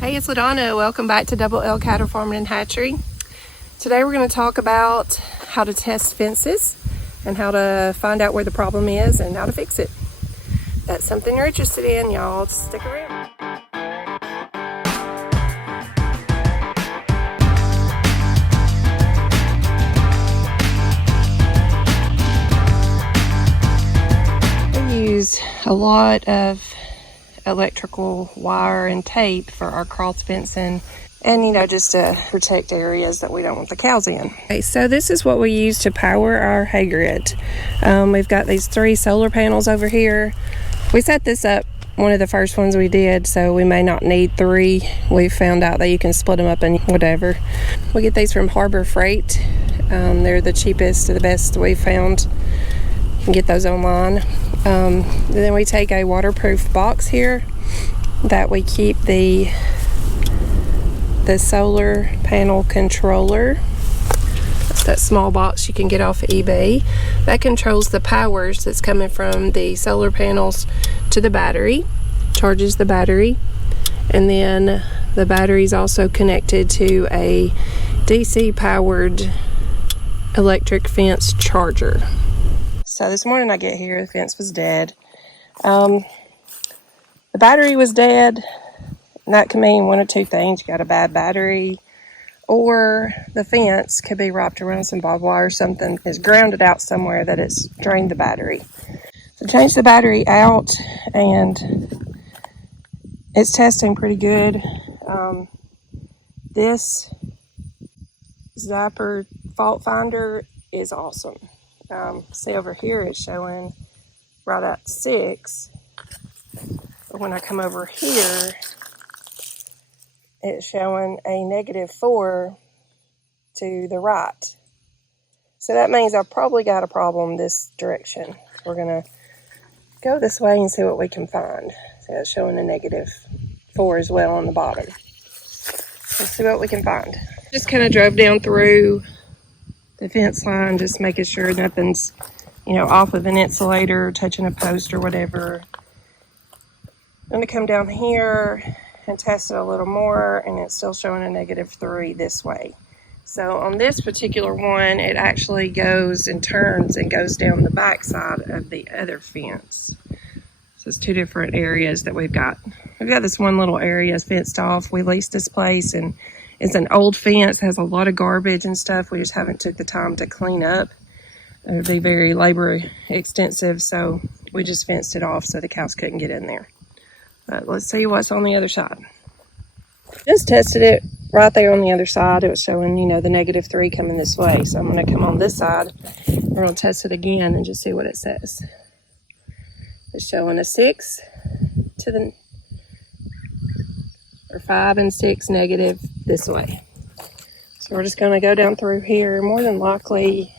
Hey, it's LaDonna. Welcome back to Double L Cattle Farming and Hatchery. Today we're going to talk about how to test fences and how to find out where the problem is and how to fix it. If that's something you're interested in, y'all stick around. We use a lot of electrical wire and tape for our cross fencing and just to protect areas that we don't want the cows in. Okay, so this is what we use to power our hay grid. We've got these 3 solar panels over here. We set this up, one of the first ones we did, so we may not need 3. We found out that you can split them up and whatever. We get these from Harbor Freight. They're the cheapest, the best we've found. You can get those online. Then we take a waterproof box here that we keep the solar panel controller. That's that small box you can get off of eBay. That controls the powers that's coming from the solar panels to the battery, charges the battery, and then the battery is also connected to a DC powered electric fence charger. So this morning I get here, the fence was dead. The battery was dead. And that can mean one of 2 things. You got a bad battery, or the fence could be wrapped around some barbed wire or something. It's grounded out somewhere that it's drained the battery. So change the battery out and it's testing pretty good. This Zapper fault finder is awesome. See over here it's showing right at 6, but when I come over here it's showing a -4 to the right. So that means I've probably got a problem this direction. We're gonna go this way and see what we can find. So it's showing a -4 as well on the bottom. Let's see what we can find. Just kind of drove down through the fence line, just making sure nothing's, off of an insulator, touching a post or whatever. I'm gonna come down here and test it a little more, and it's still showing a -3 this way. So on this particular one, it actually goes and turns and goes down the back side of the other fence. So it's 2 different areas that we've got. We've got this one little area fenced off. We leased this place, and it's an old fence, has a lot of garbage and stuff. We just haven't took the time to clean up. It would be very labor extensive, so we just fenced it off so the cows couldn't get in there. But let's see what's on the other side. Just tested it right there on the other side. It was showing, the -3 coming this way. So I'm going to come on this side. We're going to test it again and just see what it says. It's showing a 6 to the, or 5 and 6 negative this way. So we're just going to go down through here. More than likely,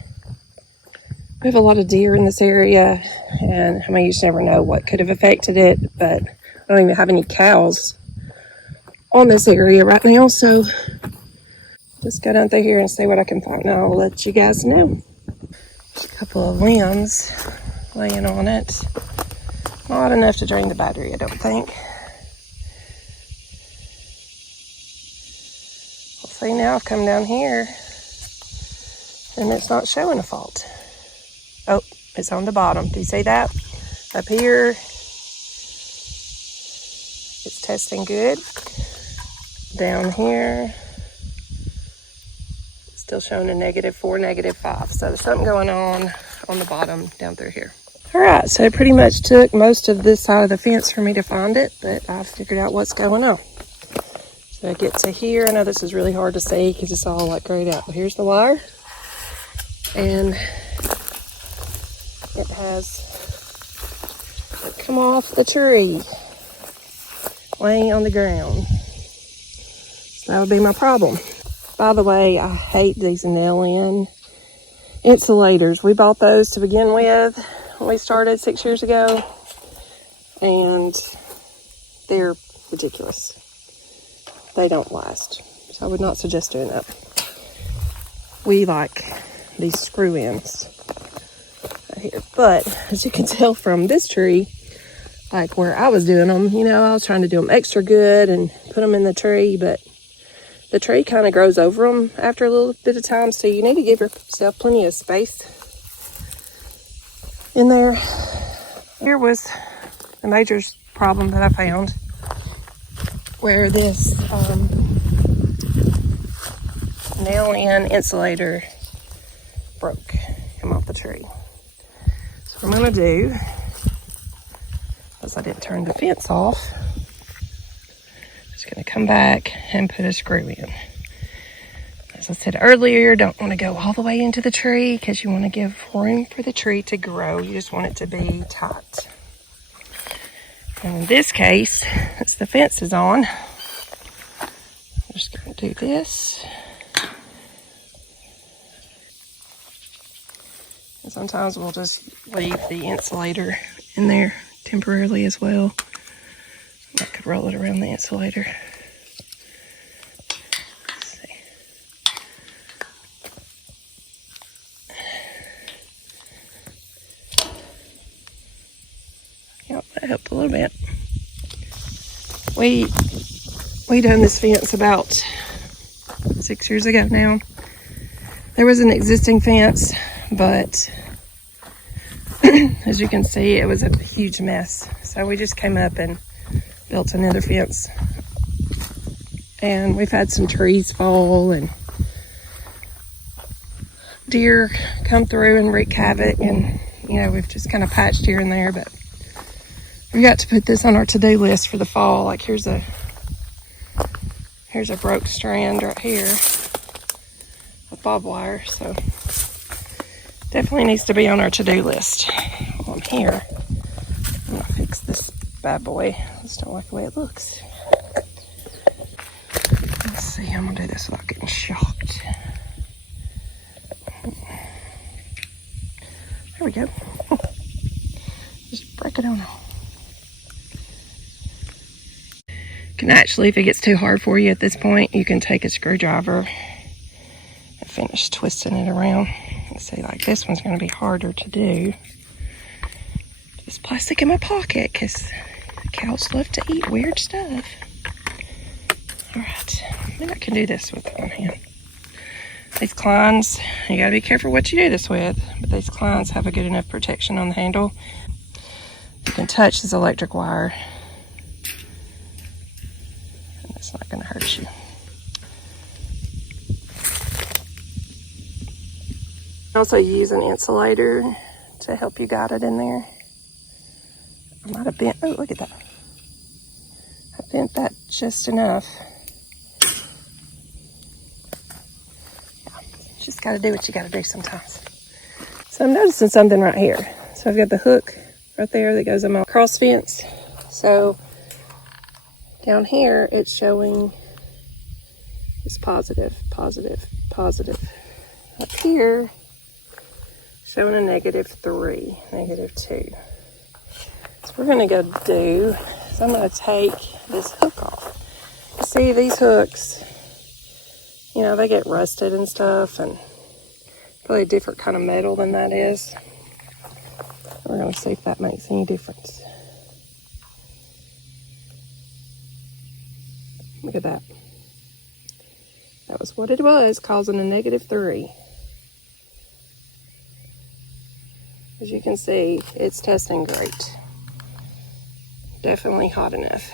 we have a lot of deer in this area, and you just never know what could have affected it, but I don't even have any cows on this area right now, so just go down through here and see what I can find. And I'll let you guys know. There's a couple of limbs laying on it. Not enough to drain the battery, I don't think. Well, see, now I've come down here and it's not showing a fault. Oh, it's on the bottom. Do you see that? Up here, it's testing good. Down here, it's still showing a -4, -5. So there's something going on the bottom down through here. All right, so it pretty much took most of this side of the fence for me to find it, but I figured out what's going on. So I get to here. I know this is really hard to see because it's all like grayed out, but here's the wire. And it has come off the tree, laying on the ground. So that would be my problem. By the way, I hate these nail-in insulators. We bought those to begin with when we started 6 years ago, and they're ridiculous. They don't last. So I would not suggest doing that. We like these screw ends right here. But as you can tell from this tree, like where I was doing them, I was trying to do them extra good and put them in the tree, but the tree kind of grows over them after a little bit of time, so you need to give yourself plenty of space in there. Here was the major problem that I found, where this nail-in insulator broke, come off the tree. So what I'm going to do, because I didn't turn the fence off, just going to come back and put a screw in. As I said earlier, don't want to go all the way into the tree because you want to give room for the tree to grow. You just want it to be tight. And in this case, since the fence is on, I'm just going to do this. And sometimes we'll just leave the insulator in there temporarily as well. I could roll it around the insulator. Let's see. Yep, that helped a little bit. We done this fence about 6 years ago now. There was an existing fence, but as you can see, it was a huge mess. So we just came up and built another fence. And we've had some trees fall and deer come through and wreak havoc, and we've just kind of patched here and there, but we got to put this on our to-do list for the fall. Like here's a broke strand right here of barbed wire, so definitely needs to be on our to-do list. While I'm here, I'm gonna fix this bad boy. I just don't like the way it looks. Let's see, I'm gonna do this without getting shocked. There we go. Just break it on off. You can actually, if it gets too hard for you at this point, you can take a screwdriver and finish twisting it around. And see, like this one's going to be harder to do. There's plastic in my pocket because cows love to eat weird stuff. Alright, maybe I can do this with one hand. These clines, you got to be careful what you do this with, but these clines have a good enough protection on the handle. You can touch this electric wire, and it's not going to hurt you. Also use an insulator to help you guide it in there. I might have bent, oh look at that. I bent that just enough. Yeah, just got to do what you got to do sometimes. So I'm noticing something right here. So I've got the hook right there that goes on my cross fence. So down here it's showing it's positive, positive, positive. Up here showing a -3, -2. So we're going to go do, so I'm going to take this hook off. You see these hooks, they get rusted and stuff, and probably a different kind of metal than that is. We're going to see if that makes any difference. Look at that. That was what it was, causing a -3. As you can see, it's testing great. Definitely hot enough.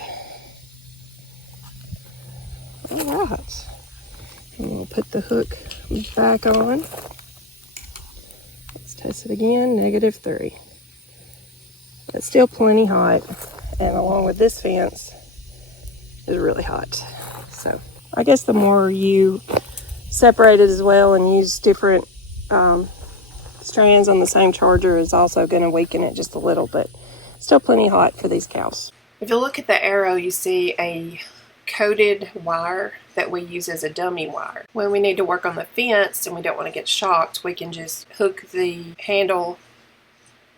All right. And we'll put the hook back on. Let's test it again, -3. It's still plenty hot, and along with this fence, is really hot. So I guess the more you separate it as well and use different strands on the same charger is also going to weaken it just a little, but still plenty hot for these cows. If you look at the arrow, you see a coated wire that we use as a dummy wire. When we need to work on the fence and we don't want to get shocked, we can just hook the handle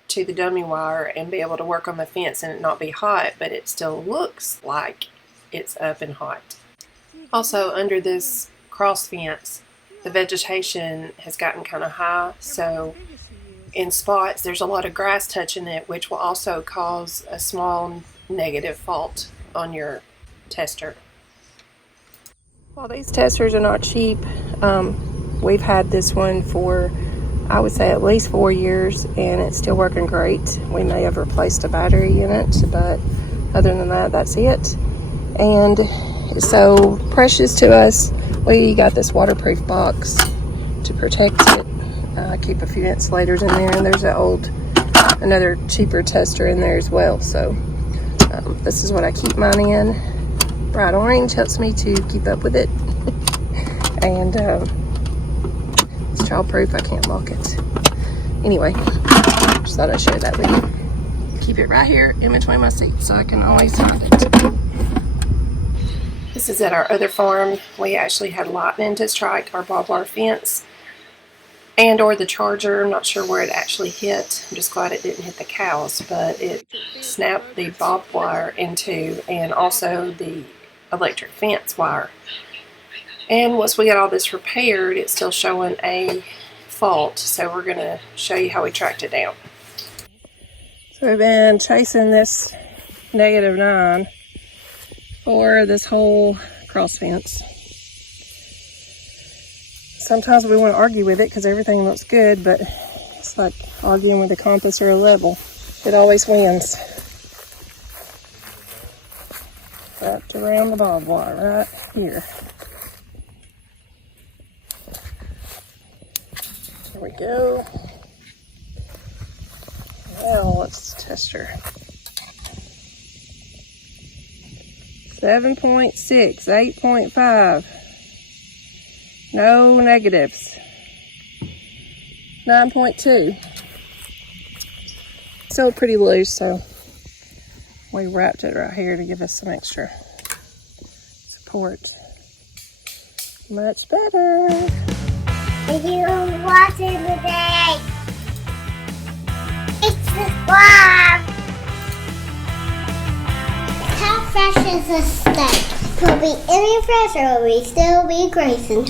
to the dummy wire and be able to work on the fence and it not be hot, but it still looks like it's up and hot. Also, under this cross fence, the vegetation has gotten kind of high, so in spots there's a lot of grass touching it, which will also cause a small negative fault on your tester. While these testers are not cheap, we've had this one for, I would say, at least 4 years, and it's still working great. We may have replaced a battery in it, but other than that, that's it. And it's so precious to us. We got this waterproof box to protect it. Keep a few insulators in there, and there's another cheaper tester in there as well. So this is what I keep mine in. Bright orange helps me to keep up with it. And it's child-proof, I can't lock it. Anyway, just thought I'd share that with you. Keep it right here in between my seats so I can always find it. This is at our other farm. We actually had lightning to strike our barbed wire fence and or the charger. I'm not sure where it actually hit. I'm just glad it didn't hit the cows, but it snapped the barbed wire in two and also the electric fence wire. And once we got all this repaired, it's still showing a fault, so we're going to show you how we tracked it down. So we've been chasing this -9 for this whole cross fence. Sometimes we want to argue with it because everything looks good, but it's like arguing with a compass or a level. It always wins. Wrapped around the barbed wire right here. There we go. Well, let's test her. 7.6, 8.5. No negatives. 9.2. Still pretty loose, so we wrapped it right here to give us some extra support. Much better. If you are watching today, please subscribe. How fresh is this steak? Will be any fresher, will we still be gracing?